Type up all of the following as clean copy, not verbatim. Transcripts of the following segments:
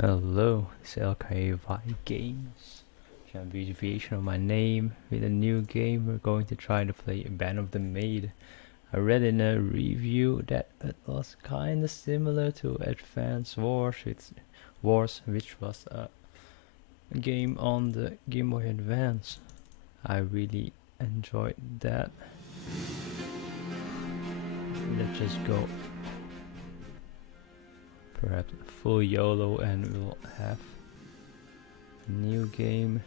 Hello, it's LKY Games. An abbreviation of my name. With a new game, we're going to try to play Band of the Maid. I read in a review that it was kinda similar to Advance Wars, which was a game on the Game Boy Advance. I really enjoyed that. Let's just go. Perhaps full YOLO and we'll have a new game.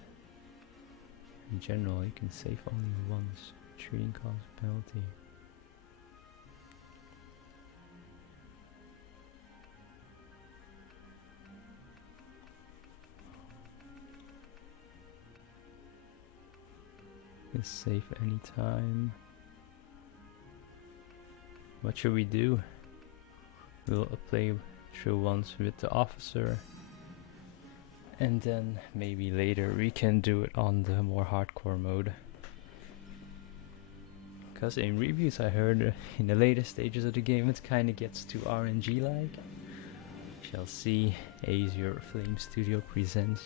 In general, you can save only once. Treating cost penalty. You can save anytime. What should we do? We'll play through once with the officer, and then maybe later we can do it on the more hardcore mode. Because in reviews I heard in the later stages of the game it kinda gets too RNG like. Shall see. Azure Flame Studio presents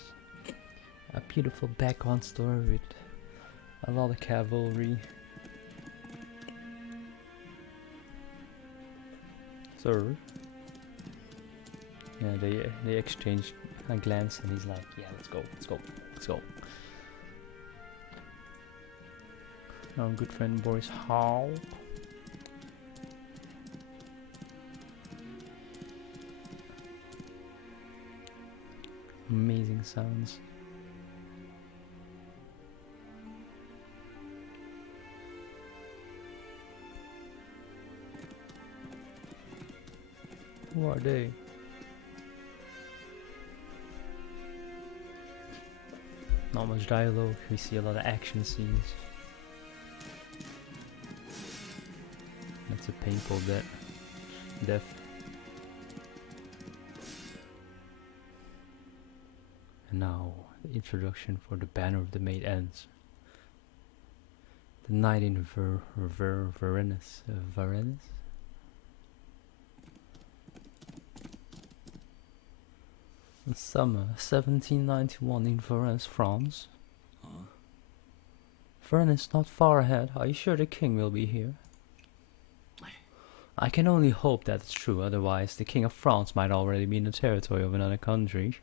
a beautiful background story with a lot of cavalry. So yeah, they exchanged a glance and he's like, yeah, let's go. Our good friend Boris Hall. Amazing sounds. Who are they? Not much dialogue, we see a lot of action scenes. That's a painful death. And now, the introduction for the Banner of the Maid ends. The night in Varennes. In summer 1791 in Varennes, France. Varennes is not far ahead. Are you sure the king will be here? I can only hope that it's true, otherwise the king of France might already be in the territory of another country.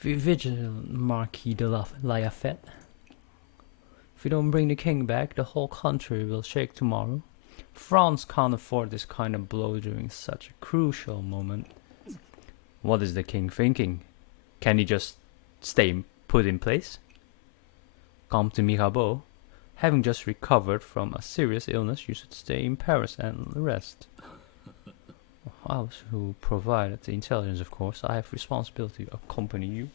Be vigilant, Marquis de Lafayette. If we don't bring the king back, the whole country will shake tomorrow. France can't afford this kind of blow during such a crucial moment. What is the king thinking? Can he just stay put in place? Comte de Mirabeau, having just recovered from a serious illness, you should stay in Paris and rest. I was who provided the intelligence, of course. I have responsibility to accompany you.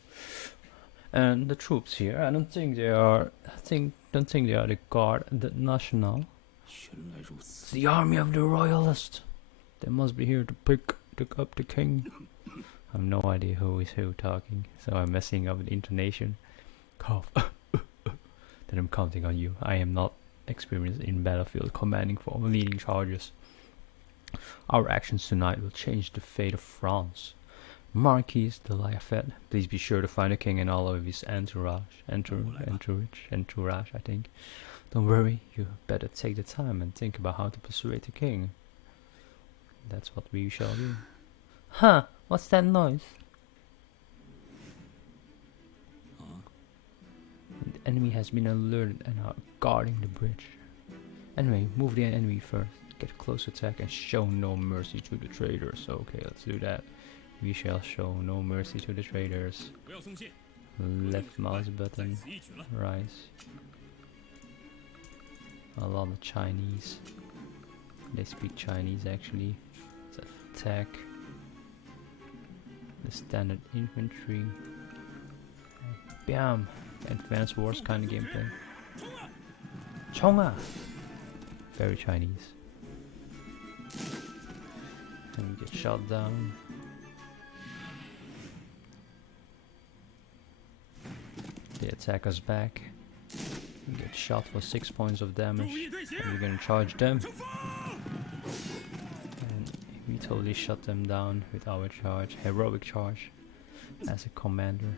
And the troops here, I don't think they are the Garde Nationale. The army of the royalists. They must be here to pick up the king. I have no idea who is who talking, so I'm messing up with the intonation. Cough. Then I'm counting on you. I am not experienced in battlefield commanding for leading charges. Our actions tonight will change the fate of France. Marquis de Lafayette, please be sure to find the king and all of his entourage, I think. Don't worry, you better take the time and think about how to persuade the king. That's what we shall do. Huh, what's that noise? The enemy has been alerted and are guarding the bridge. Anyway, move the enemy first. Get a close attack and show no mercy to the traitors. Okay, let's do that. We shall show no mercy to the traitors. Left mouse button. Rise. A lot of Chinese. They speak Chinese actually. Let's attack. The standard infantry. Bam! Advanced Wars kind of gameplay. Chonga! Very Chinese. And we get shot down. They attack us back. We get shot for 6 points of damage. And we're gonna charge them. And we totally shut them down with our charge, heroic charge, as a commander.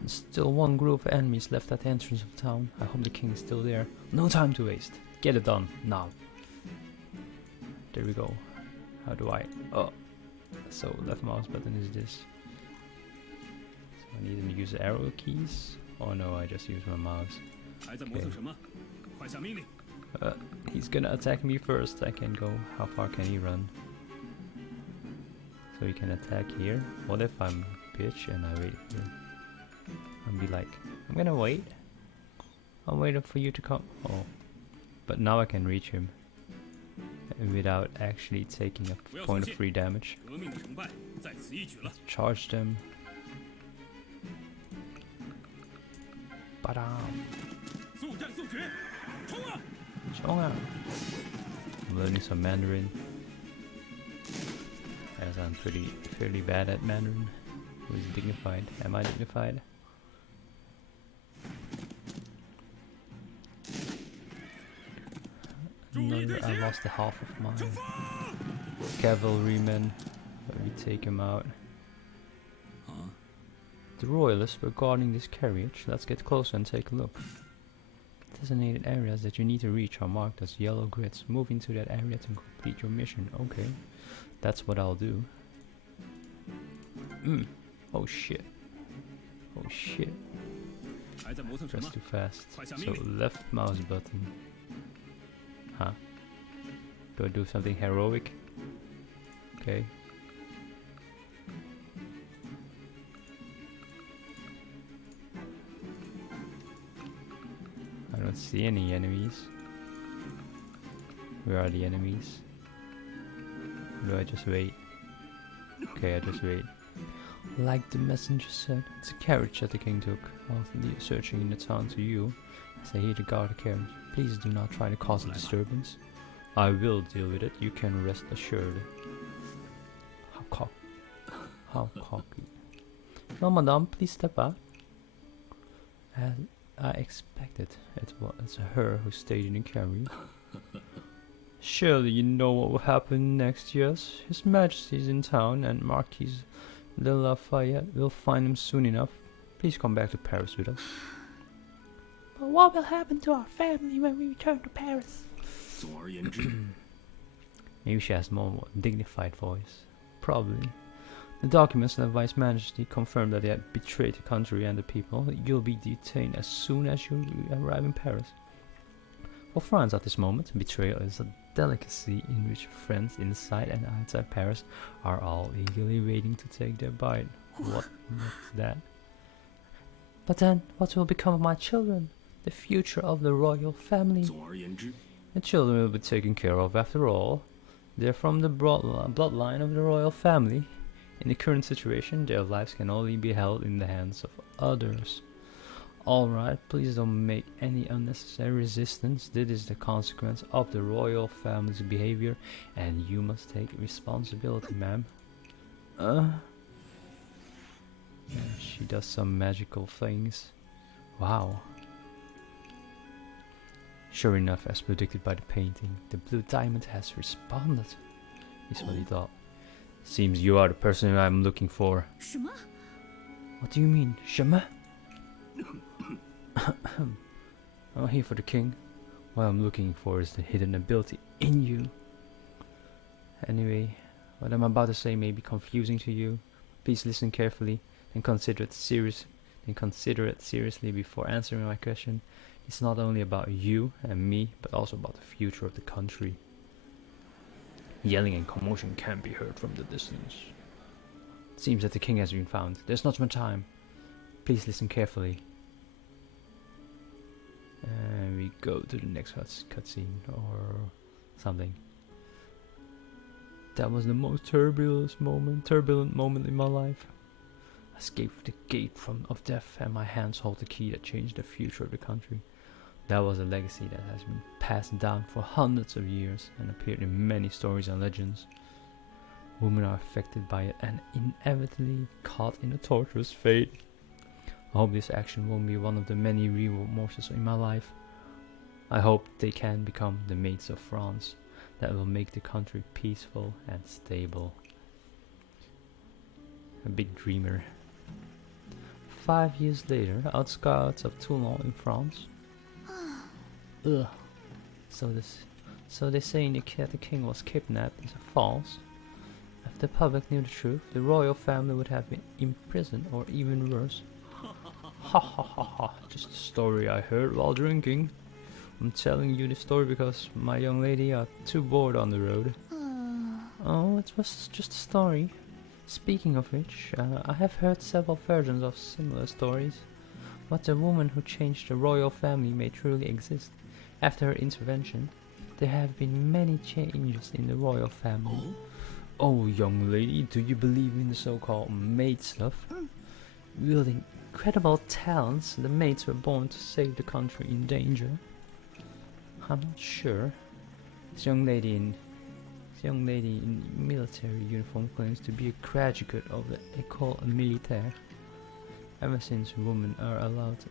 There's still one group of enemies left at the entrance of town. I hope the king is still there. No time to waste. Get it done, now. There we go. How do I... Oh. So left mouse button is this. So I need to use the arrow keys. Oh no, I just use my mouse. Okay. He's gonna attack me first. I can go. How far can he run? So he can attack here. What if I'm a bitch and I wait here? I'll be like, I'm gonna wait. I'm waiting for you to come. Oh. But now I can reach him. Without actually taking a point of free damage. Let's charge them. Badam. I'm learning some Mandarin, as I'm fairly bad at Mandarin. Who's dignified? Am I dignified? No, I lost the half of my cavalrymen. But we take him out. The royalists were guarding this carriage. Let's get closer and take a look. Designated areas that you need to reach are marked as yellow grids. Move into that area to complete your mission. Okay, that's what I'll do. Oh shit. Oh shit. Just too fast. So left mouse button. Huh? Do I do something heroic? Okay. I don't see any enemies. Where are the enemies? Do I just wait? Okay, I just wait. Like the messenger said, it's a carriage that the king took. After the searching in the town to you, as I hear the guard the carriage. Please do not try to cause a disturbance. I will deal with it, you can rest assured. How cocky. No, madame, please step out. As I expected, it was her who stayed in the carriage. Surely you know what will happen next, yes? His Majesty is in town and Marquis de Lafayette will find him soon enough. Please come back to Paris with us. But what will happen to our family when we return to Paris? Maybe she has a more dignified voice. Probably. The documents of the Vice Majesty confirm that they had betrayed the country and the people. You'll be detained as soon as you arrive in Paris. For France at this moment, betrayal is a delicacy in which friends inside and outside Paris are all eagerly waiting to take their bite. What's that? But then, what will become of my children? The future of the royal family? The children will be taken care of after all. They're from the bloodline of the royal family. In the current situation, their lives can only be held in the hands of others. Alright, please don't make any unnecessary resistance. This is the consequence of the royal family's behavior, and you must take responsibility, ma'am. Yeah, she does some magical things. Wow. Sure enough, as predicted by the painting, the blue diamond has responded, is what he thought. Seems you are the person I'm looking for. What do you mean, Shema? I'm here for the king. What I'm looking for is the hidden ability in you. Anyway, what I'm about to say may be confusing to you. Please listen carefully and consider it seriously before answering my question. It's not only about you and me, but also about the future of the country. Yelling and commotion can be heard from the distance. It seems that the king has been found. There's not much time. Please listen carefully. And we go to the next cutscene or something. That was the most turbulent moment in my life. I escaped the gate of death, and my hands hold the key that changed the future of the country. That was a legacy that has been passed down for hundreds of years and appeared in many stories and legends. Women are affected by it and inevitably caught in a torturous fate. I hope this action won't be one of the many remorses in my life. I hope they can become the maids of France. that will make the country peaceful and stable. A big dreamer. 5 years later, outskirts of Toulon in France. Ugh. So they say that the king was kidnapped is false. If the public knew the truth, the royal family would have been imprisoned or even worse. Ha ha ha ha, just a story I heard while drinking. I'm telling you the story because my young lady are too bored on the road. Oh, it was just a story. Speaking of which, I have heard several versions of similar stories. But the woman who changed the royal family may truly exist. After her intervention, there have been many changes in the royal family. Oh, young lady, do you believe in the so-called maid stuff? Wielding incredible talents, the maids were born to save the country in danger. I'm not sure. This young lady in military uniform claims to be a graduate of the École Militaire. Ever since women are allowed to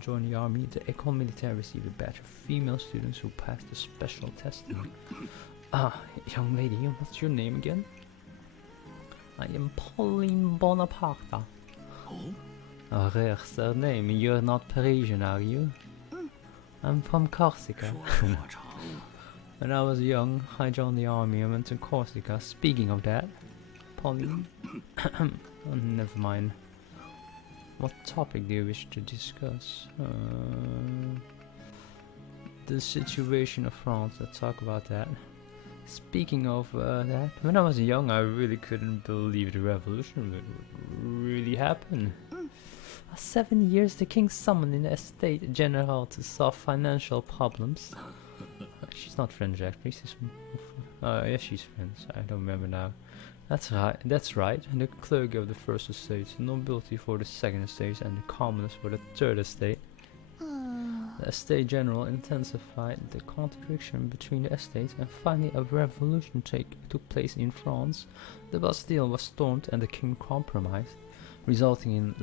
join the army, the École Militaire received a batch of female students who passed the special testing. Young lady, what's your name again? I am Pauline Bonaparte. A rare surname. You're not Parisian, are you? I'm from Corsica. When I was young, I joined the army and went to Corsica. Speaking of that, Pauline... oh, never mind. What topic do you wish to discuss? The situation of France. Let's talk about that. Speaking of that, when I was young, I really couldn't believe the revolution would really happen. 7 years, the king summoned in the Estate General to solve financial problems. She's not French, actually. She's yeah, she's French. I don't remember now. That's right. And the clergy of the first estate, the nobility for the second estate, and the commoners for the third estate. The Estate General intensified the contradiction between the estates, and finally a revolution took place in France. The Bastille was stormed and the king compromised, resulting in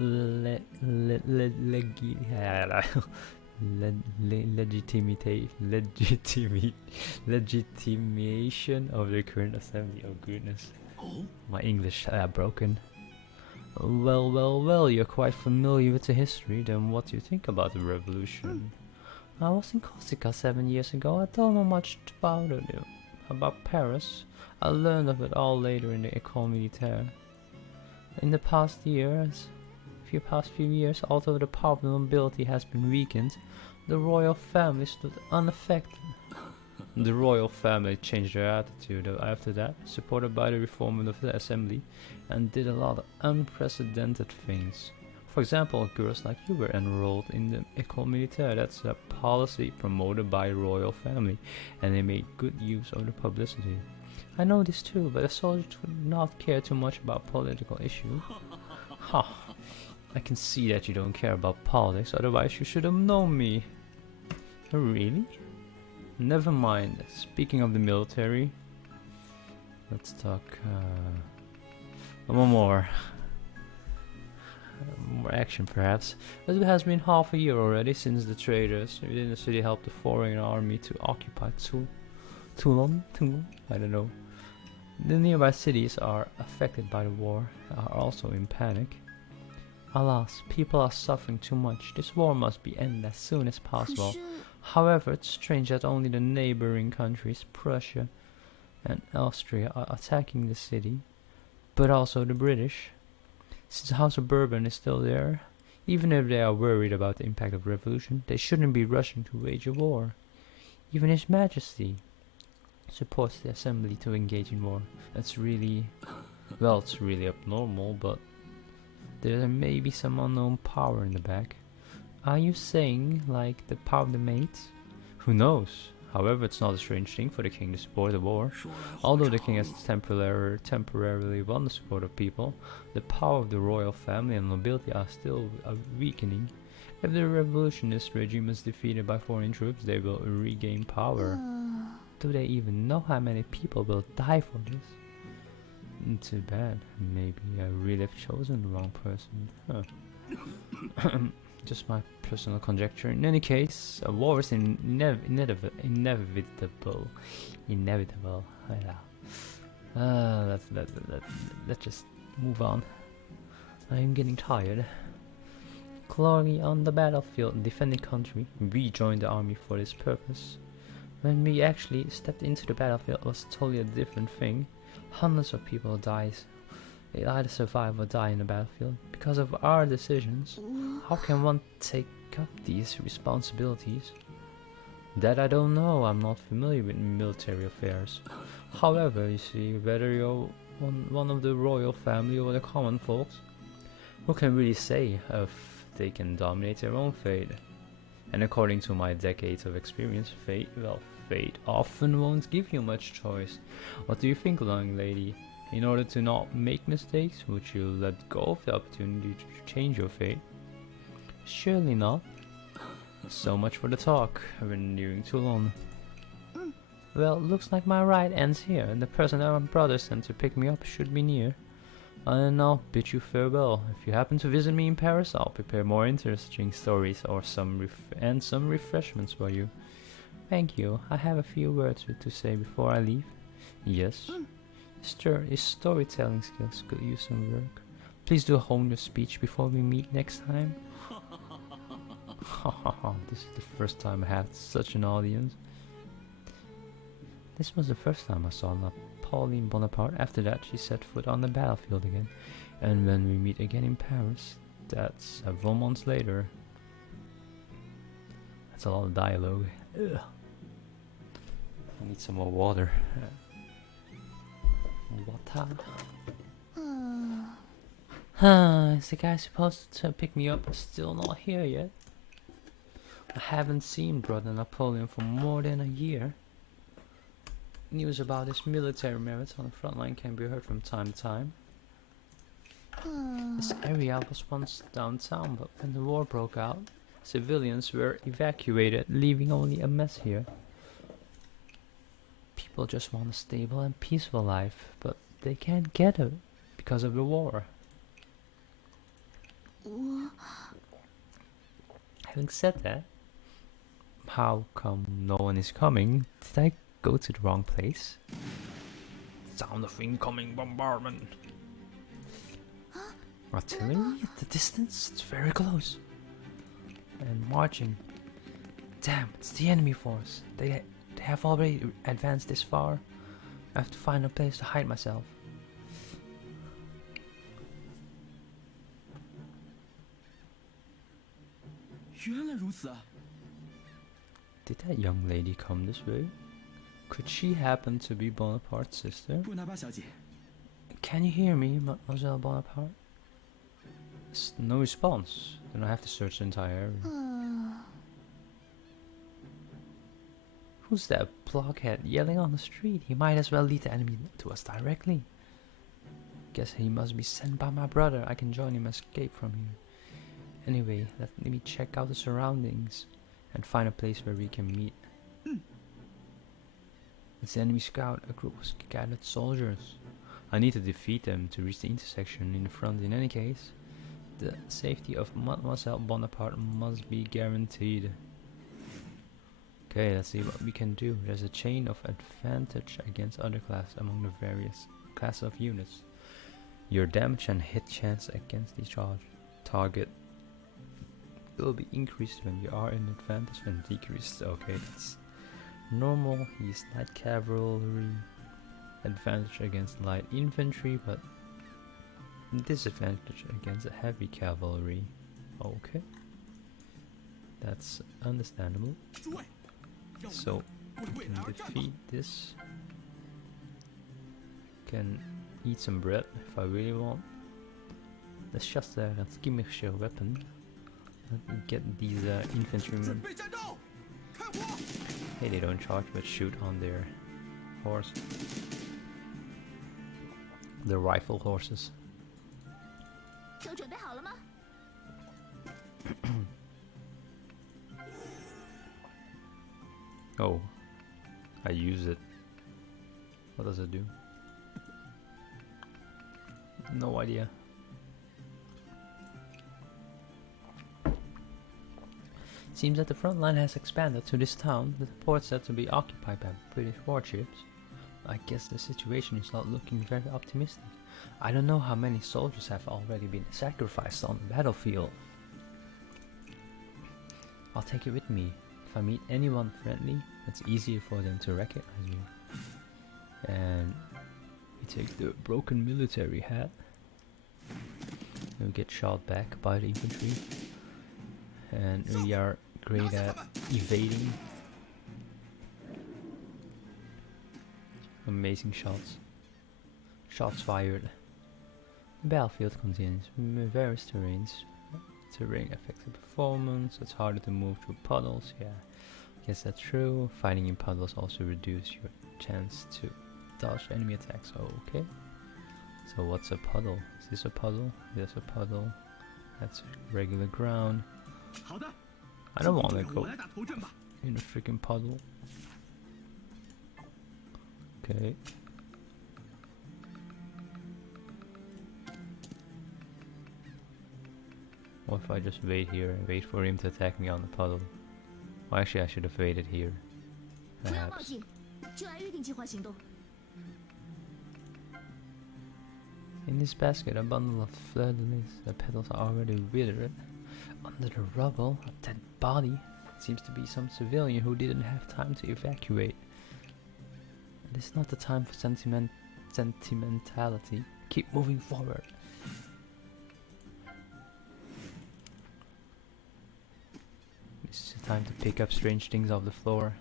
legitimation of the current assembly. Oh goodness, my English broken. Well, you're quite familiar with the history. Then what do you think about the revolution? I was in Corsica 7 years ago. I don't know much about it, about Paris. I learned of it all later in the École Militaire. In the past few years, although the power of the nobility has been weakened, the royal family stood unaffected. The royal family changed their attitude after that, supported by the reform of the assembly, and did a lot of unprecedented things. For example, girls like you were enrolled in the École Militaire. That's a policy promoted by the royal family, and they made good use of the publicity. I know this too, but the soldiers would not care too much about political issues. Ha! I can see that you don't care about politics, otherwise you should have known me. Really? Never mind. Speaking of the military, let's talk one more action perhaps. It has been half a year already since the traders within the city helped the foreign army to occupy Toulon? I don't know. The nearby cities are affected by the war, are also in panic. Alas, people are suffering too much. This war must be ended as soon as possible. However, it's strange that only the neighboring countries, Prussia and Austria, are attacking the city, but also the British. Since the House of Bourbon is still there, even if they are worried about the impact of revolution, they shouldn't be rushing to wage a war. Even His Majesty supports the assembly to engage in war. That's really, well, it's really abnormal, but there may be some unknown power in the back. Are you saying, like, the power of the maids? Who knows? However, it's not a strange thing for the king to support the war. Although the king has temporarily won the support of people, the power of the royal family and nobility are still weakening. If the revolutionist regime is defeated by foreign troops, they will regain power. Do they even know how many people will die for this? Too bad. Maybe I really have chosen the wrong person. Huh. Just my personal conjecture. In any case, a war is inevitable. Inevitable. Yeah. Let's just move on. I'm getting tired. Glory on the battlefield, defending country. We joined the army for this purpose. When we actually stepped into the battlefield, it was totally a different thing. Hundreds of people died. They either survive or die in the battlefield because of our decisions. How can one take up these responsibilities? That I don't know. I'm not familiar with military affairs. However, you see, whether you're one of the royal family or the common folks, who can really say if they can dominate their own fate? And according to my decades of experience, fate often won't give you much choice. What do you think, young lady? In order to not make mistakes, would you let go of the opportunity to change your fate? Surely not. So much for the talk. I've been nearing too long. Well, looks like my ride ends here, and the person that my brother sent to pick me up should be near. And I'll bid you farewell. If you happen to visit me in Paris, I'll prepare more interesting stories or some refreshments for you. Thank you. I have a few words to say before I leave. Yes. His storytelling skills could use some work. Please do hone your speech before we meet next time. This is the first time I had such an audience. This was the first time I saw Napoleon Bonaparte. After that, she set foot on the battlefield again. And when we meet again in Paris, that's several months later. That's a lot of dialogue. Ugh. I need some more water. Is the guy supposed to pick me up still not here yet? I haven't seen Brother Napoleon for more than a year. News about his military merits on the front line can be heard from time to time. This area was once downtown, but when the war broke out, civilians were evacuated, leaving only a mess here. People just want a stable and peaceful life, but they can't get it because of the war. Having said that, how come no one is coming? Did I go to the wrong place? Sound of incoming bombardment. Artillery at the distance? It's very close. And marching. Damn, it's the enemy force. They have already advanced this far. I have to find a place to hide myself. Did that young lady come this way? Could she happen to be Bonaparte's sister? Can you hear me, Mademoiselle Bonaparte? No response. Then I have to search the entire area. Who's that blockhead yelling on the street? He might as well lead the enemy to us directly. Guess he must be sent by my brother. I can join him and escape from here. Anyway, let me check out the surroundings and find a place where we can meet. It's the enemy scout, a group of scattered soldiers. I need to defeat them to reach the intersection in the front. In any case, the safety of Mademoiselle Bonaparte must be guaranteed. Okay, let's see what we can do. There's a chain of advantage against other classes among the various classes of units. Your damage and hit chance against each target will be increased when you are in advantage and decreased. Okay, that's normal. He's light cavalry, advantage against light infantry, but disadvantage against the heavy cavalry. Okay, that's understandable. So we can defeat this. Can eat some bread if I really want. That's just a skirmisher weapon. Let me get these infantrymen. Hey, they don't charge but shoot on their horse. The rifle horses. Oh, I use it. What does it do? No idea. Seems that the front line has expanded to this town. The port said to be occupied by British warships. I guess the situation is not looking very optimistic. I don't know how many soldiers have already been sacrificed on the battlefield. I'll take it with me. If I meet anyone friendly, it's easier for them to recognize me. And we take the broken military hat. We get shot back by the infantry. And we are great at evading. Amazing shots. Shots fired. The battlefield contains various terrains. Terrain affects the performance. It's harder to move through puddles. Yeah, I guess that's true. Fighting in puddles also reduces your chance to dodge enemy attacks. Okay. So what's a puddle? Is this a puddle? There's a puddle. That's regular ground. I don't want to go in a freaking puddle. Okay. What if I just wait here and wait for him to attack me on the puddle? Well, actually I should have waited here. Perhaps. In this basket, a bundle of fleur-de-lis. The petals are already withered. Under the rubble, a dead body. It seems to be some civilian who didn't have time to evacuate. This is not the time for sentimentality. Keep moving forward. This is the time to pick up strange things off the floor.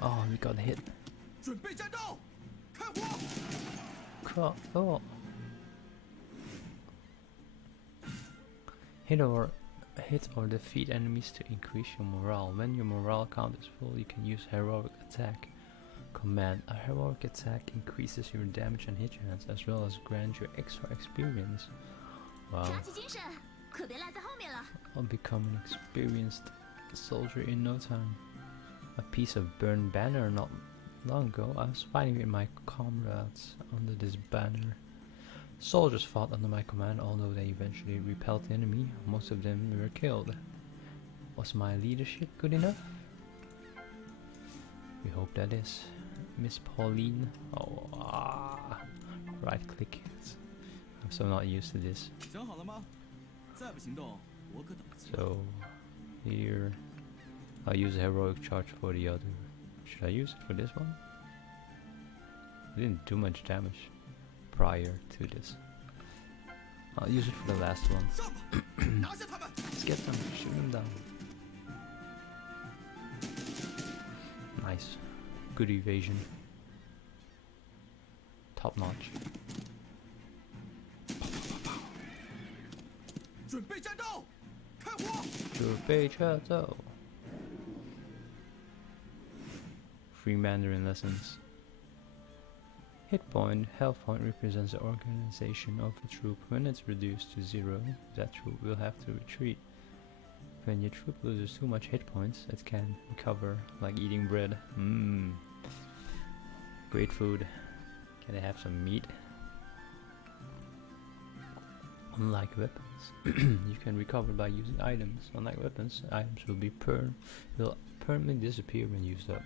Oh, we got hit. Oh. Hit or defeat enemies to increase your morale. When your morale count is full, you can use heroic attack command. A heroic attack increases your damage and hit chance, as well as grants you extra experience. Wow. I'll become an experienced soldier in no time. A piece of burned banner. Not long ago, I was fighting with my comrades under this banner. Soldiers fought under my command, although they eventually repelled the enemy. Most of them were killed. Was my leadership good enough? We hope that is. Miss Pauline. Oh, right click. I'm so not used to this. So, here, I'll use a heroic charge for the other. Should I use it for this one? It didn't do much damage prior to this. I'll use it for the last one. Let's get them, shoot them down. Nice. Good evasion. Top notch. Free Mandarin lessons. Hit point, health point represents the organization of a troop. When it's reduced to 0, that troop will have to retreat. When your troop loses too much hit points, it can recover, like eating bread. Great food. Can I have some meat? Unlike weapons, you can recover by using items. Unlike weapons, items will permanently disappear when used up.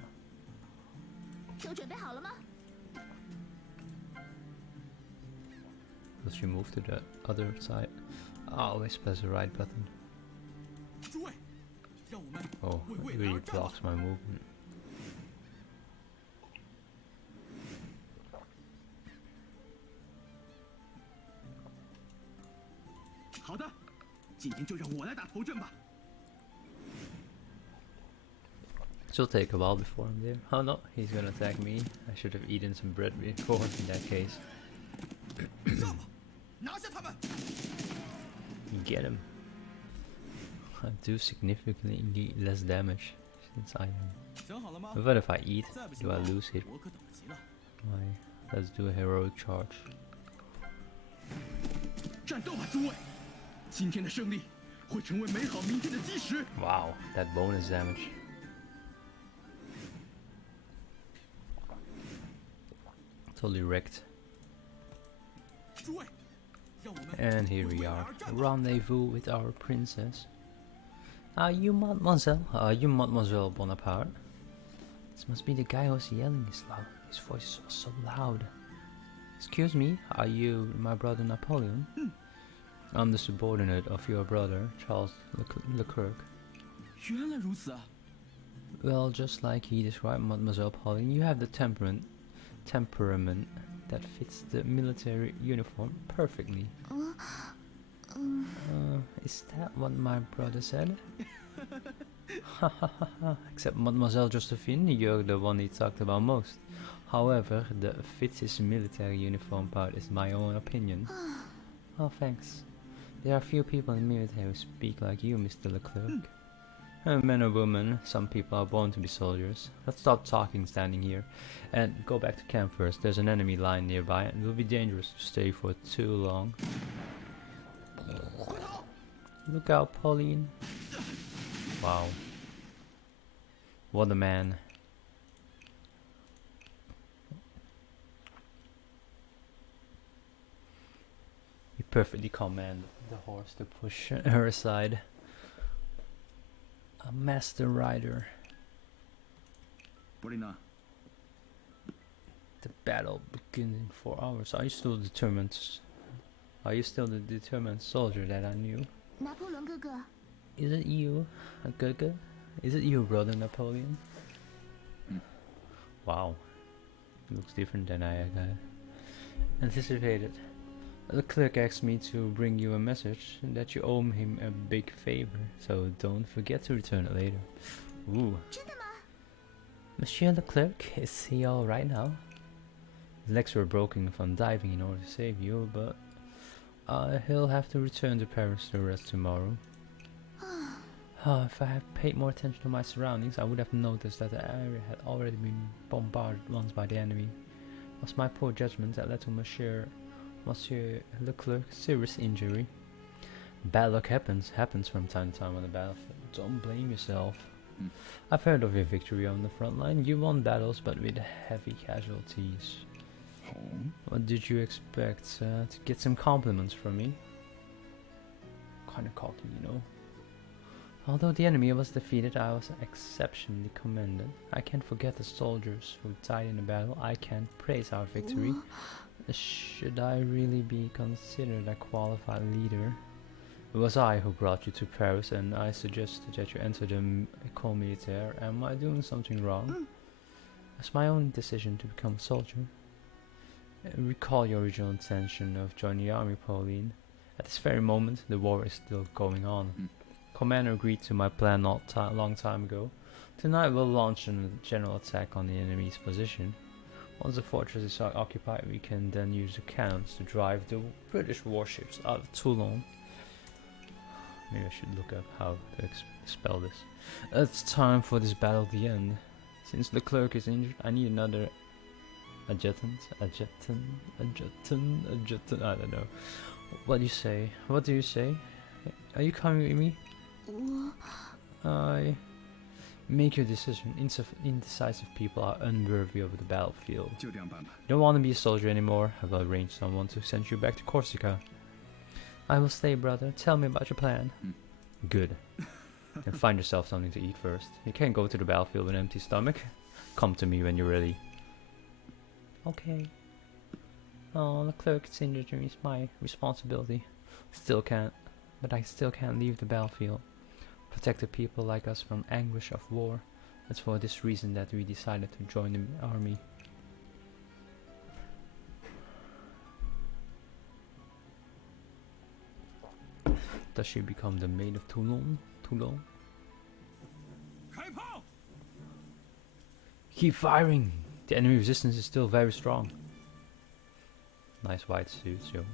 Will she move to the other side? Always press the right button. Oh, it really blocks my movement. It'll take a while before I'm there. Oh no, he's gonna attack me. I should have eaten some bread before in that case. Get him. I do significantly less damage since I am. But if I eat, do I lose hit? Why? Let's do a heroic charge. Wow, that bonus damage. Totally wrecked. And here we are, rendezvous with our princess. Are you Mademoiselle? Are you Mademoiselle Bonaparte? This must be the guy who's yelling his voice was so loud. Excuse me, are you my brother Napoleon? I'm the subordinate of your brother, Charles Leclerc. 原来如此啊！ Well, just like he described Mademoiselle Pauline, you have the temperament that fits the military uniform perfectly. Is that what my brother said? Except Mademoiselle Josephine, you're the one he talked about most. However, the fits his military uniform part is my own opinion. Oh, thanks. There are few people in the military who speak like you, Mr. Leclerc. Men or women, some people are born to be soldiers. Let's stop talking standing here and go back to camp first. There's an enemy line nearby and it will be dangerous to stay for too long. Look out, Pauline. Wow. What a man. He perfectly commanded the horse to push her aside. A master rider. 布琳娜， The battle begins in 4 hours. Are you still determined? Are you still the determined soldier that I knew? 拿破仑哥哥， Is it you, Gaga? Is it you, brother Napoleon? Wow. Looks different than I anticipated. The clerk asked me to bring you a message that you owe him a big favor, so don't forget to return it later. Ooh. 真的吗？ Monsieur Leclerc, is he alright now? His legs were broken from diving in order to save you, but he'll have to return to Paris to rest tomorrow. If I had paid more attention to my surroundings, I would have noticed that the area had already been bombarded once by the enemy. It was my poor judgment that led to Monsieur Leclerc's serious injury. Bad luck happens from time to time on the battlefield. Don't blame yourself. I've heard of your victory on the front line. You won battles, but with heavy casualties. What did you expect? To get some compliments from me? Kinda cocky, you know. Although the enemy was defeated, I was exceptionally commended. I can't forget the soldiers who died in the battle. I can't praise our victory. Should I really be considered a qualified leader? It was I who brought you to Paris, and I suggested that you enter the École Militaire. Am I doing something wrong? It's my own decision to become a soldier. Recall your original intention of joining the army, Pauline. At this very moment, the war is still going on. Commander agreed to my plan not long time ago. Tonight we'll launch a general attack on the enemy's position. Once the fortress is occupied, we can then use the cannons to drive the British warships out of Toulon. Maybe I should look up how to spell this. It's time for this battle to end. Since Leclerc is injured, I need another adjutant. I don't know. What do you say? What do you say? Are you coming with me? 我 Make your decision. Indecisive people are unworthy of the battlefield. 就这样办吧。 You don't want to be a soldier anymore? I will arrange someone to send you back to Corsica. I will stay, brother. Tell me about your plan. Good. And find yourself something to eat first. You can't go to the battlefield with an empty stomach. Come to me when you're ready. Okay. Oh, Leclerc's injury is my responsibility. But I still can't leave the battlefield. Protect the people like us from anguish of war. It's for this reason that we decided to join the army. Does she become the maid of Toulon? 开炮！ Keep firing! The enemy resistance is still very strong. Nice white suits, yo.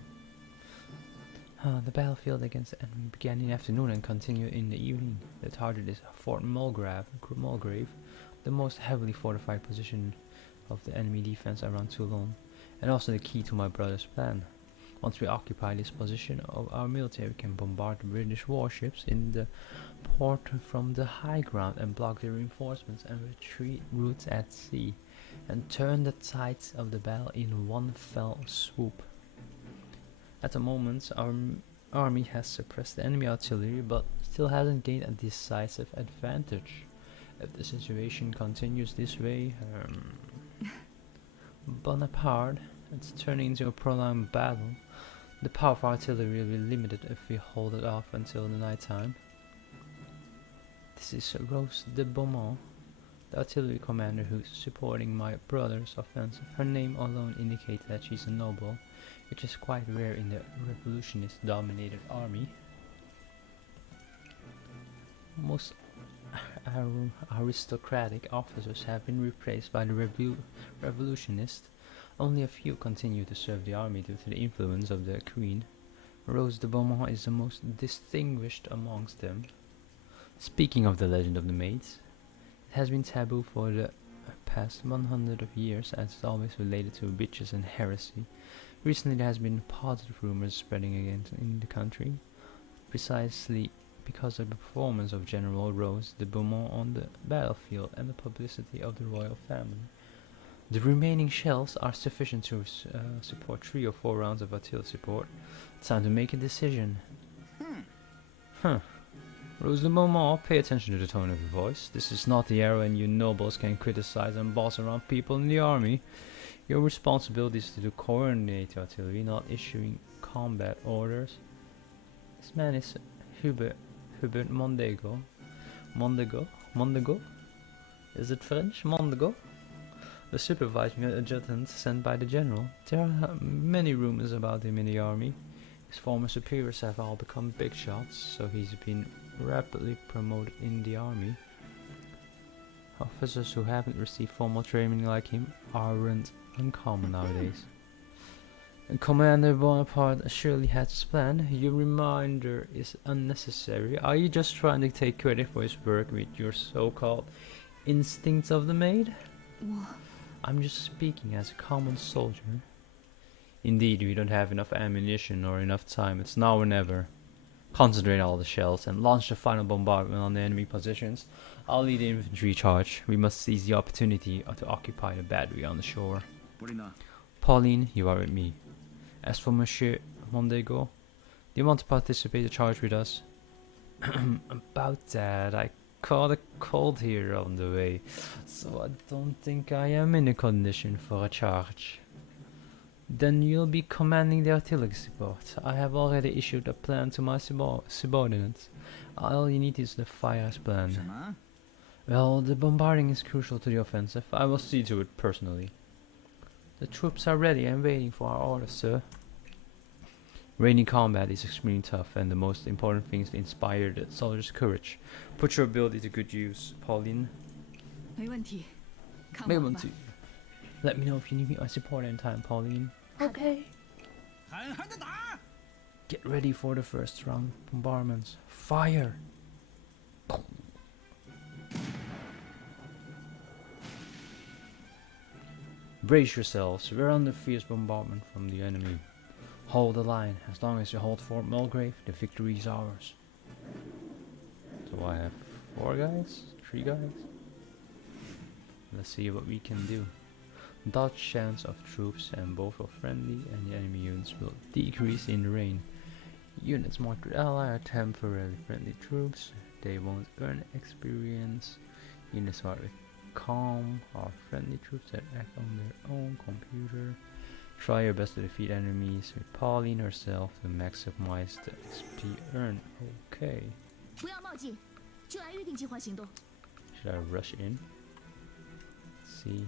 The battlefield against the enemy began in the afternoon and continued in the evening. The target is Fort Mulgrave, the most heavily fortified position of the enemy defense around Toulon, and also the key to my brother's plan. Once we occupy this position, our military can bombard the British warships in the port from the high ground and block the reinforcements and retreat routes at sea, and turn the tides of the battle in one fell swoop. At the moment, army has suppressed the enemy artillery, but still hasn't gained a decisive advantage. If the situation continues this way, Bonaparte, it's turning into a prolonged battle. The power of artillery will be limited if we hold it off until the night time. This is Rose de Beaumont, the artillery commander who's supporting my brother's offensive. Her name alone indicates that she's a noble, which is quite rare in the revolutionist-dominated army. Most aristocratic officers have been replaced by the revolutionists. Only a few continue to serve the army due to the influence of the Queen. Rose de Beaumont is the most distinguished amongst them. Speaking of the legend of the maids, it has been taboo for the past 100 of years as it's always related to witches and heresy. Recently there has been positive rumors spreading again in the country, precisely because of the performance of General Rose de Beaumont on the battlefield and the publicity of the royal family. The remaining shells are sufficient to support 3 or 4 rounds of artillery support. It's time to make a decision. Rose de Beaumont, pay attention to the tone of your voice. This is not the era when you nobles can criticize and boss around people in the army. Your responsibility is to coordinate artillery, not issuing combat orders. This man is Hubert Mondego. Mondego? Is it French? Mondego? The supervising adjutant sent by the general. There are many rumors about him in the army. His former superiors have all become big shots, so he's been rapidly promoted in the army. Officers who haven't received formal training like him aren't uncommon nowadays. And Commander Bonaparte surely has his plan. Your reminder is unnecessary. Are you just trying to take credit for his work with your so-called instincts of the maid? I'm just speaking as a common soldier. Indeed, we don't have enough ammunition or enough time. It's now or never. Concentrate all the shells and launch the final bombardment on the enemy positions. I'll lead the infantry charge. We must seize the opportunity to occupy the battery on the shore. Pauline, you are with me. As for Monsieur Mondego, do you want to participate in the charge with us? About that, I caught a cold here on the way, so I don't think I am in a condition for a charge. Then you'll be commanding the artillery support. I have already issued a plan to my subordinates. All you need is the fire's plan. Well, the bombarding is crucial to the offensive. I will see to it personally. The troops are ready and waiting for our orders, sir. Rainy combat is extremely tough, and the most important thing is to inspire the soldiers' courage. Put your ability to good use, Pauline. 没问题，看我吧。没问题. Let me know if you need my support in time, Pauline. Okay. 狠狠的打！ Get ready for the first round bombardments. Fire! Brace yourselves. We're under fierce bombardment from the enemy. Hold the line. As long as you hold Fort Mulgrave, the victory is ours. So I have 4 guys? 3 guys? Let's see what we can do. Dodge chance of troops and both of friendly and enemy units will decrease in the rain. Units marked with ally are temporarily friendly troops. They won't earn experience. Units marked with calm are friendly troops that act on their own computer. Try your best to defeat enemies with Pauline herself to maximize the XP earned. Okay. 不要冒进，就按预定计划行动。 Should I rush in? Let's see.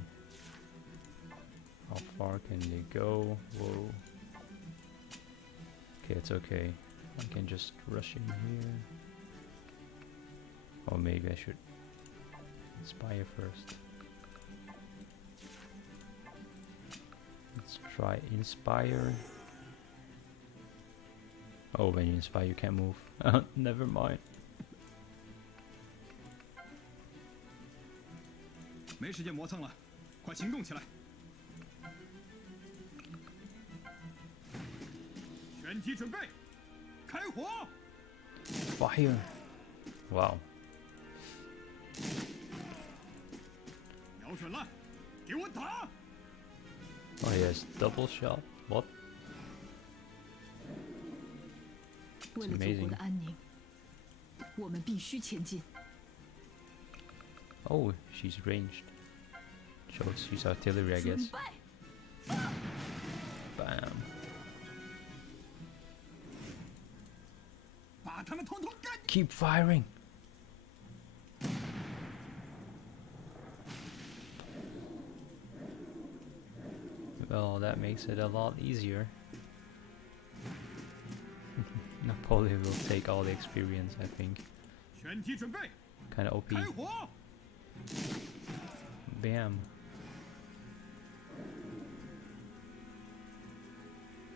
How far can they go? Whoa. Okay, it's okay. I can just rush in here. Or maybe I should inspire first. Let's try inspire. Oh, when you inspire you can't move. Never mind. 没时间磨蹭了，快行动起来！全体准备，开火！ Fire! Wow. 瞄准了，给我打！ Oh, he has double shot. What? 为了祖国的安宁，我们必须前进。 Oh, she's ranged. Shows she's artillery, I guess. 准备， Bam. 把他们统统干！ Keep firing. Well, that makes it a lot easier. Napoleon will take all the experience, I think. 全体准备， Kinda OP. 开火！ Bam.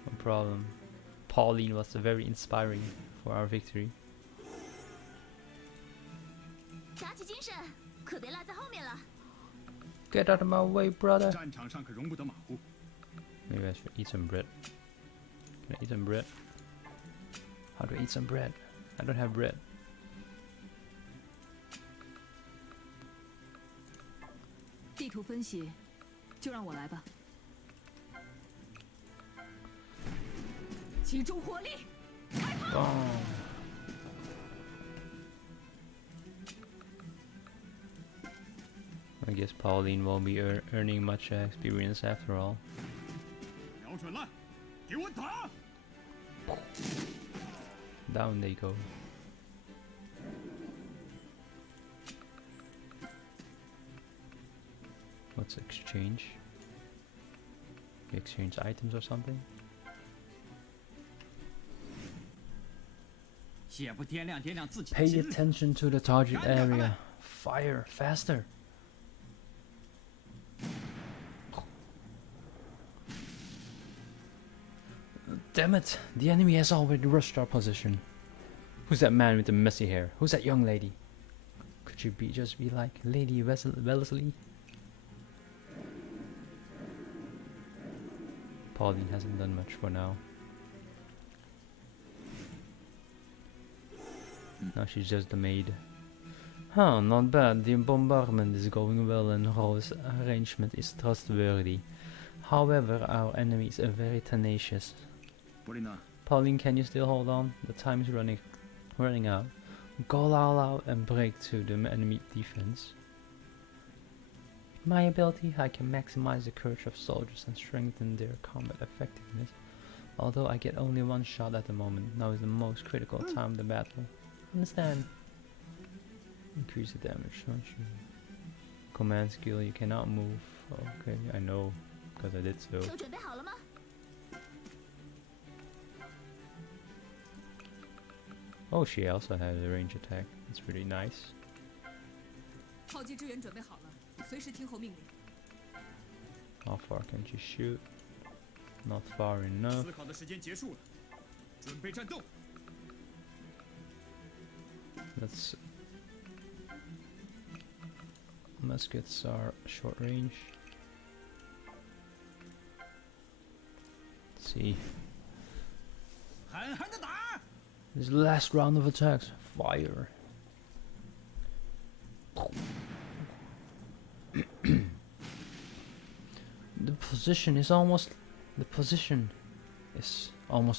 No problem. Pauline was very inspiring for our victory. 打起精神，可别落在后面了。 Get out of my way, brother. 战场上可容不得马虎。 Maybe I should eat some bread. Can I eat some bread? How do I eat some bread? I don't have bread. 地图分析，就让我来吧。集中火力， Boom. I guess Pauline won't be earning much experience after all. 瞄准了，给我打！ Down they go. What's exchange? We exchange items or something? 也不掂量掂量自己的 Pay 心力。 attention to the target area. Fire faster. Damn it! The enemy has already rushed our position. Who's that man with the messy hair? Who's that young lady? Could she just be like Lady Wellesley? Pauline hasn't done much for now. Now she's just the maid. Huh, not bad. The bombardment is going well and Rose's arrangement is trustworthy. However, our enemies are very tenacious. 布琳娜， Pauline, can you still hold on? The time is running out. Go all out and break to the enemy defense. With my ability, I can maximize the courage of soldiers and strengthen their combat effectiveness. Although I get only one shot at the moment, now is the most critical time of the battle. Understand? Increase the damage, don't you? Command skill, you cannot move. Okay, I know, because I did so. 都准备好了吗？ Oh, she also has a range attack. That's pretty nice. 炮击支援准备好了，随时听候命令。 How far can she shoot? Not far enough. 思考的时间结束了，准备战斗。 Let's. Muskets are short range. Let's see. 狠狠的打！ This is the last round of attacks. Fire. The position is almost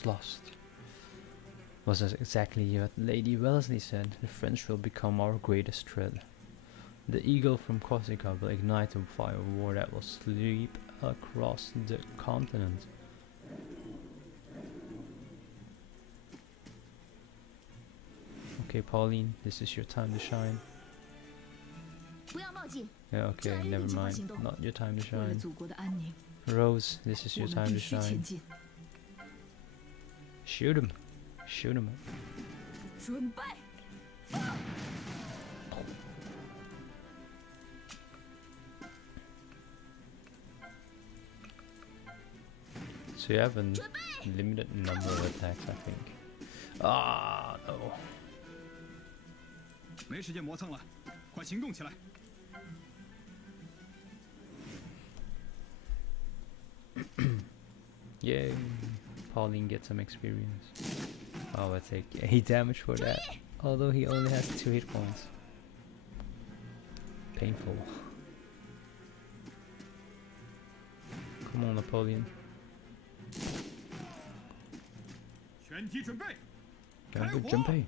lost. Was that exactly what Lady Wellesley said. The French will become our greatest threat. The eagle from Corsica will ignite a fire war that will sweep across the continent. Okay, Pauline, this is your time to shine. 不要冒进， Yeah, okay, never mind. Not your time to 为了 shine. 祖国的安宁， Rose, this is 我 your 们 time 必 to 须前 shine. 进。 Shoot him. Shoot him. 准备， So you have a limited number of attacks, I think. Ah, no. 没时间磨蹭了，快行动起来！ Yay. Pauline gets some experience. Oh, I take 8 damage for that. Although he only has 2 hit points. Painful. Come on, Napoleon. 全体准备，要不准备。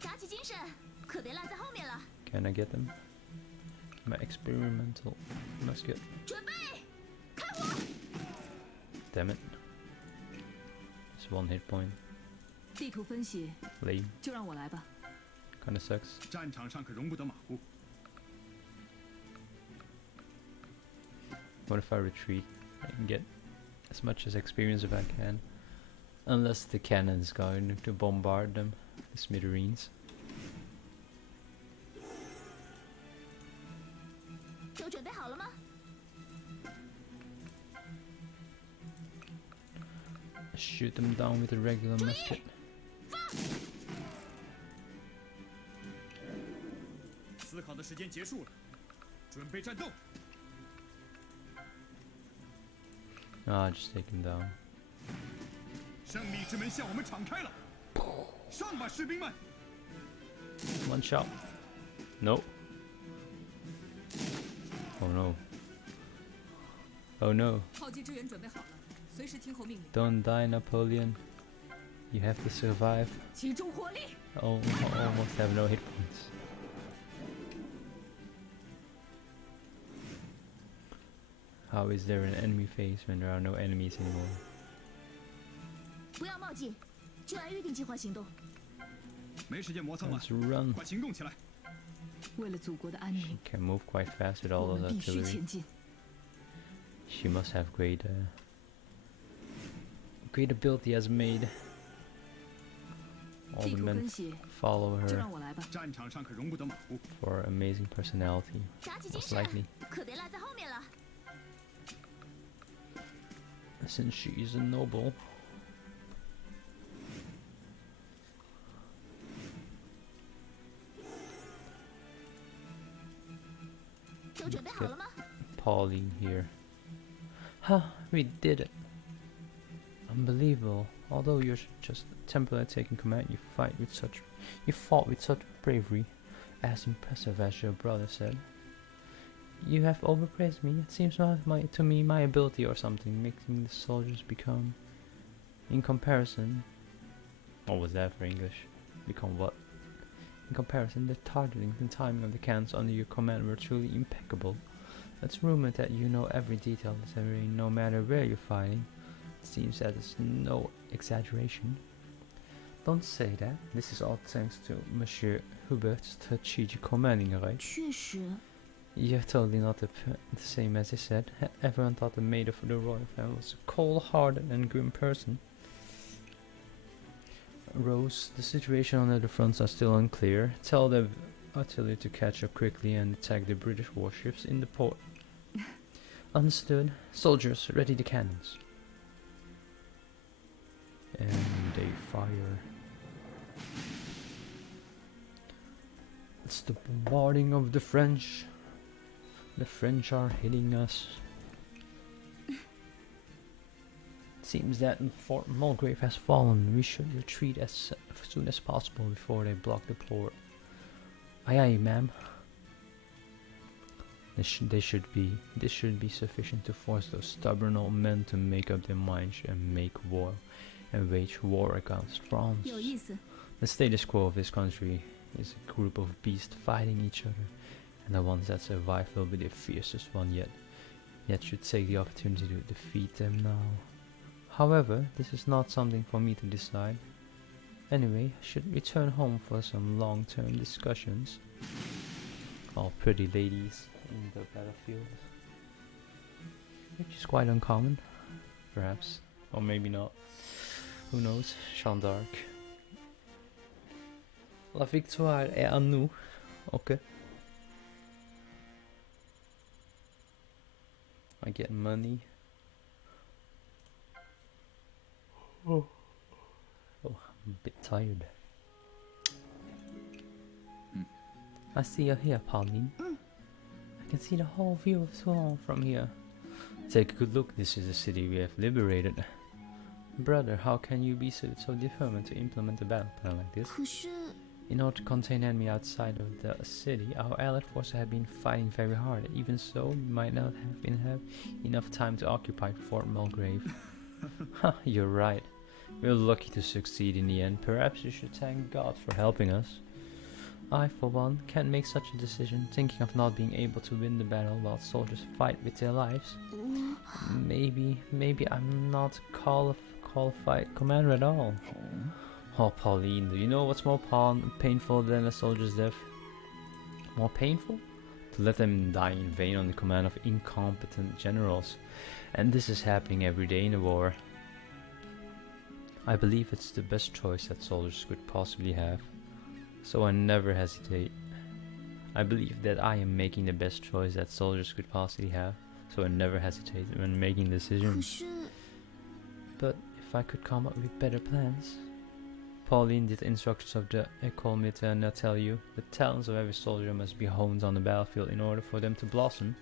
打起精神，可别落在后面了。 Can I get them? My experimental musket. 准备，开火！ Damn it. Just one hit point. 地图分析 Lame. 就让我来吧。 Kinda sucks. 战场上可容不得马虎。 What if I retreat and get as much as experience if I can? Unless the cannon's going to bombard them, the smithereens. 都准备好了吗？ Shoot them down with a regular musket. 思考的时间结束了，准备战斗。 Ah, just take him down. 胜利之门向我们敞开了，上吧，士兵们！ One shot. No. Oh no. Oh no. 炮击支援准备好了，随时听候命令。 Don't die, Napoleon. You have to survive. 集中火力！ Oh, almost have no hit points. How is there an enemy phase when there are no enemies anymore? 不要冒进，就按预定计划行动。没时间磨蹭了， Let's run. 快行动起来！为了祖国的安宁， Can move quite fast with 我 all 们 of 必须 artillery. 前进。 She must have great ability as a maid. All 地 the 图 men 分析 follow 就 her 让我来吧。战场上可容不得马虎。 for her amazing personality. 打起精 Most 神 likely,，可别落在后面了。 since she is a noble. 都准备好了吗？ Pauline here. Huh, we did it. Unbelievable. Although you're just a Templar taking command, you fought with such bravery, as impressive as your brother said. You have overpraised me. It seems to me my ability or something making the soldiers become, in comparison. What was that for English? Become what? In comparison, the targeting and timing of the cannons under your command were truly impeccable. It's rumored that you know every detail of the terrain, no matter where you're fighting. It seems that it's no exaggeration. Don't say that. This is all thanks to Monsieur Hubert's strategic commanding, right? 确实， You're totally not the same as I said. Everyone thought the maid of the royal family was a cold-hearted and grim person. Rose, the situation on the fronts are still unclear. Tell the artillery to catch up quickly and attack the British warships in the port. Understood. Soldiers, ready the cannons. And they fire. It's the bombarding of the French. The French are hitting us. It seems that Fort Mulgrave has fallen. We should retreat as soon as possible before they block the port. Aye aye, ma'am. This should be sufficient to force those stubborn old men to make up their minds and wage war against France. 有意思。 The status quo of this country is a group of beasts fighting each other, and the ones that survive will be the fiercest one yet should take the opportunity to defeat them now. However, this is not something for me to decide. Anyway, I should return home for some long-term discussions. All pretty ladies in the battlefield, which is quite uncommon, perhaps, or maybe not. Who knows? Jeanne d'Arc. La victoire est à nous. Okay. I get money. Oh, I'm a bit tired. I see you're here, Pauline. I can see the whole view of Toulon from here. Take a good look. This is the city we have liberated. Brother, how can you be so determined to implement a battle plan like this? 可是 In order to contain enemy outside of the city, our allied forces have been fighting very hard. Even so, we might not have enough time to occupy Fort Mulgrave. Huh, you're right. We're lucky to succeed in the end. Perhaps you should thank God for helping us. I, for one, can't make such a decision, thinking of not being able to win the battle while soldiers fight with their lives. Maybe I'm not qualified commander at all. Oh, Pauline, do you know what's more painful than a soldier's death? More painful? To let them die in vain on the command of incompetent generals. And this is happening every day in the war. I believe it's the best choice that soldiers could possibly have. So I never hesitate. I believe that I am making the best choice that soldiers could possibly have. So I never hesitate when making decisions. But if I could come up with better plans... Pauline, did the instructors of the École Militaire not tell you? The talents of every soldier must be honed on the battlefield in order for them to blossom.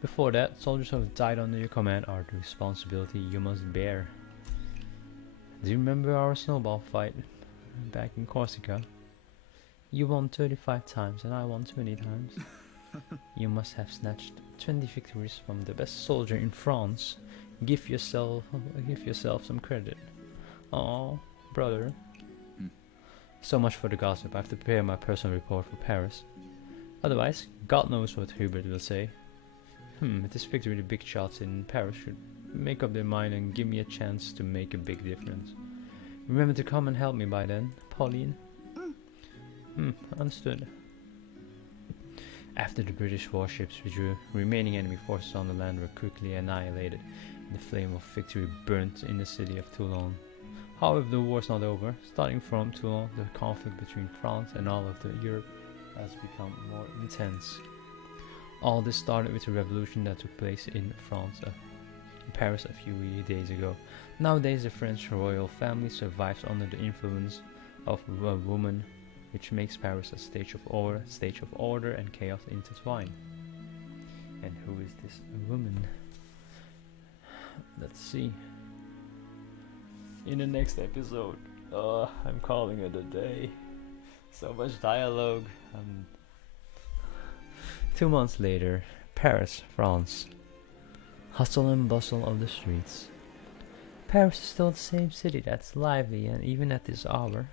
Before that, soldiers who have died under your command are the responsibility you must bear. Do you remember our snowball fight back in Corsica? You won 35 times and I won 20 times. You must have snatched 20 victories from the best soldier in France. Give yourself some credit. Oh, brother. So much for the gossip. I have to prepare my personal report for Paris. Otherwise, God knows what Hubert will say. With this victory, the big shots in Paris should make up their mind and give me a chance to make a big difference. Remember to come and help me by then, Pauline? Understood. After the British warships withdrew, remaining enemy forces on the land were quickly annihilated, and the flame of victory burnt in the city of Toulon. However, the war is not over. Starting from Toulon, the conflict between France and all of Europe has become more intense. All this started with a revolution that took place in France, in Paris a few days ago. Nowadays, the French royal family survives under the influence of a woman, which makes Paris a stage of order and chaos intertwined. And who is this woman? Let's see. In the next episode, I'm calling it a day. So much dialogue. 2 months later, Paris, France. Hustle and bustle of the streets. Paris is still the same city that's lively, and even at this hour.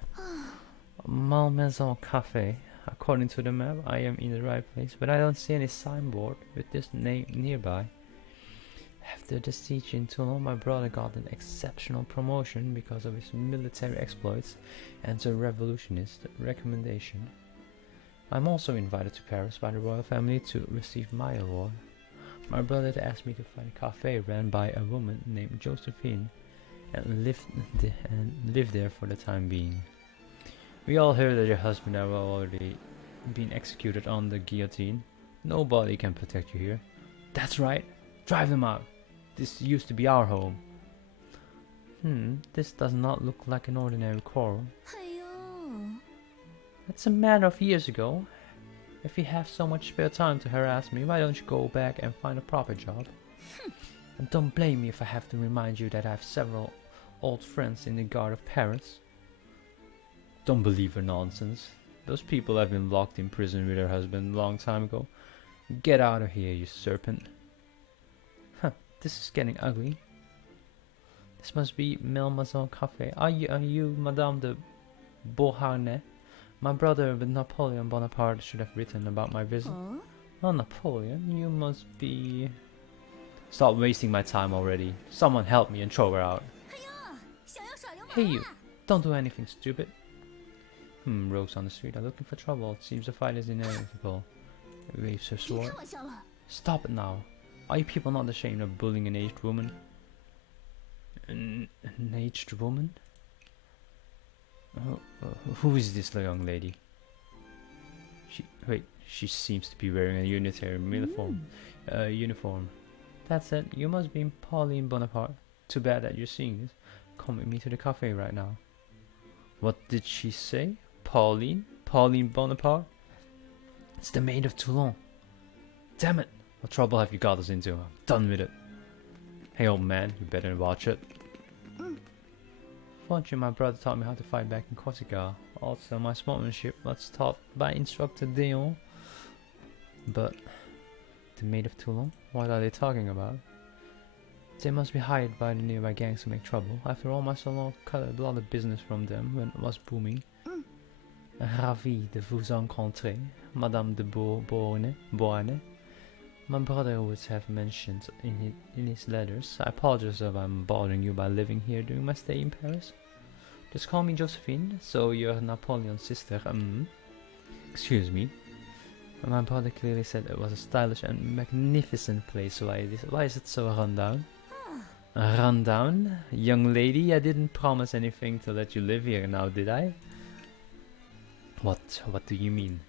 Malmaison Cafe. According to the map, I am in the right place, but I don't see any signboard with this name nearby. After the siege in Toulon, my brother got an exceptional promotion because of his military exploits and a revolutionist recommendation. I'm also invited to Paris by the royal family to receive my award. My brother had asked me to find a cafe ran by a woman named Josephine and live there for the time being. We all heard that your husband had already been executed on the guillotine. Nobody can protect you here. That's right. Drive them out. This used to be our home. This does not look like an ordinary quarrel. It's a matter of years ago. If you have so much spare time to harass me, why don't you go back and find a proper job? And don't blame me if I have to remind you that I have several old friends in the Guard of Paris. Don't believe her nonsense. Those people have been locked in prison with her husband a long time ago. Get out of here, you serpent. This is getting ugly. This must be Malmaison Cafe. Are you Madame de Beauharnais? My brother with Napoleon Bonaparte should have written about my visit. Oh, Napoleon, you must be... Stop wasting my time already. Someone help me and throw her out. Hey you, don't do anything stupid. Rogues on the street are looking for trouble. It seems the fight is inevitable. Waves her sword. Stop it now. Are you people not ashamed of bullying an aged woman? An aged woman? Who is this young lady? She seems to be wearing a unitary uniform. That's it. You must be Pauline Bonaparte. Too bad that you're seeing this. Come with me to the cafe right now. What did she say? Pauline? Pauline Bonaparte? It's the maid of Toulon. Damn it! What trouble have you got us into? I'm done with it. Hey old man, you better watch it. Fortunately, my brother taught me how to fight back in Corsica. Also, my sportsmanship was taught by Instructor Dion. But the maid of Toulon? What are they talking about? They must be hired by the nearby gangs to make trouble. After all, my salon cut a lot of business from them when it was booming. Ravi de vous rencontrer, Madame de Beauharnais. My brother would have mentioned in his letters. I apologize if I'm bothering you by living here during my stay in Paris. Just call me Josephine, so you're Napoleon's sister. Excuse me. My brother clearly said it was a stylish and magnificent place. Why is it so rundown? Rundown? Young lady, I didn't promise anything to let you live here now, did I? What do you mean?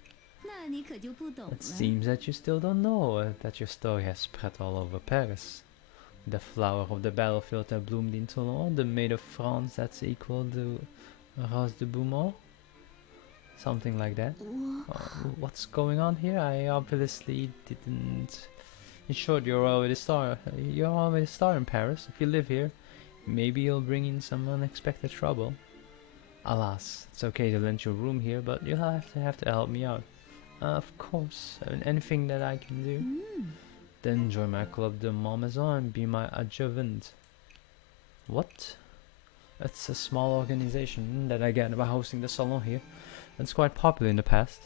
那你可就不懂 It 了。 seems that you still don't know that your story has spread all over Paris. The flower of the battlefield that bloomed in Toulon, the maid of France that's equal to Rose de Beaumont? Something like that. 我 What's going on here? I obviously didn't. In short, you're already a star in Paris. If you live here, maybe you'll bring in some unexpected trouble. Alas, it's okay to lend your room here, but you'll have to help me out. Of course, anything that I can do. Then join my club de Malmaison and be my adjuvant. What? It's a small organization that I get by hosting the salon here. It's quite popular in the past.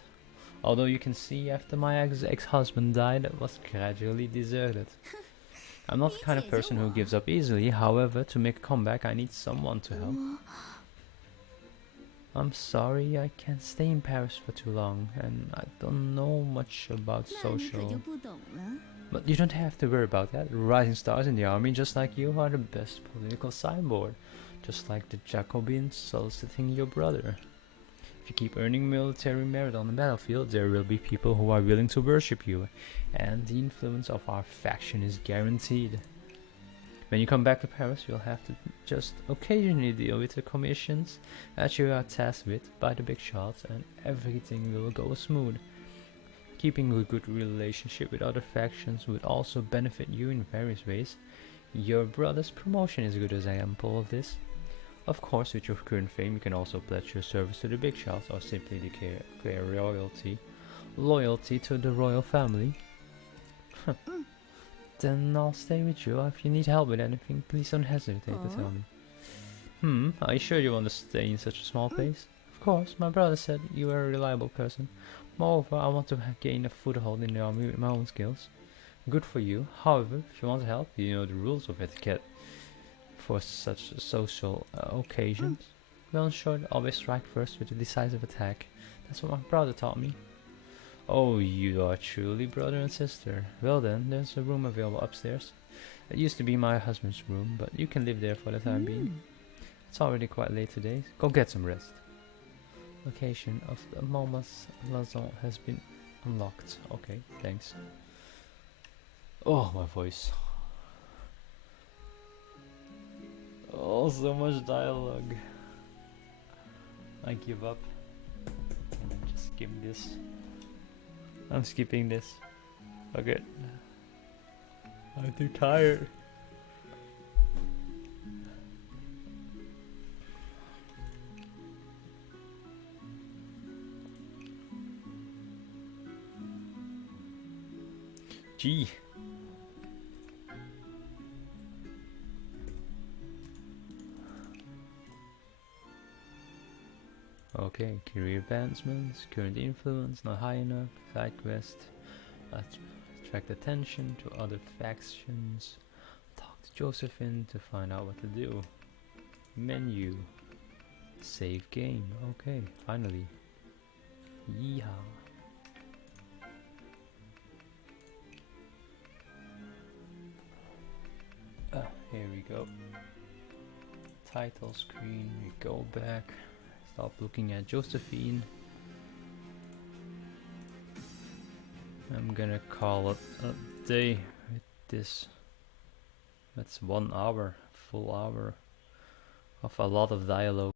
Although you can see after my ex-husband died, it was gradually deserted. I'm not the kind of person who gives up easily. However, to make a comeback, I need someone to help. I'm sorry, I can't stay in Paris for too long, and I don't know much about 那你可就 social. 不懂了。 But you don't have to worry about that. Rising stars in the army, just like you, are the best political signboard. Just like the Jacobins soliciting your brother. If you keep earning military merit on the battlefield, there will be people who are willing to worship you, and the influence of our faction is guaranteed. When you come back to Paris, you'll have to just occasionally deal with the commissions that you are tasked with by the big shots, and everything will go smooth. Keeping a good relationship with other factions would also benefit you in various ways. Your brother's promotion is a good example of this. Of course, with your current fame, you can also pledge your service to the big shots or simply declare loyalty to the royal family. Then I'll stay with you. If you need help with anything, please don't hesitate to tell me. Are you sure you want to stay in such a small place? Of course, my brother said you were a reliable person. Moreover, I want to gain a foothold in the army with my own skills. Good for you. However, if you want help, you know the rules of etiquette for such social occasions. Well, in short, always strike first with a decisive attack. That's what my brother taught me. Oh, you are truly brother and sister. Well then, there's a room available upstairs. It used to be my husband's room, but you can live there for the time being. It's already quite late today. Go get some rest. Location of the Malmaison has been unlocked. Okay, thanks. Oh, my voice. Oh, so much dialogue. I give up. And I just skip this. I'm skipping this. Okay. I'm too tired. Gee. Okay, career advancements, current influence not high enough, side quest, attract attention to other factions, talk to Josephine to find out what to do, menu, save game, okay, finally, yeehaw. Here we go, title screen, we go back. Stop looking at Josephine. I'm gonna call it a day with this. That's 1 hour, full hour of a lot of dialogue.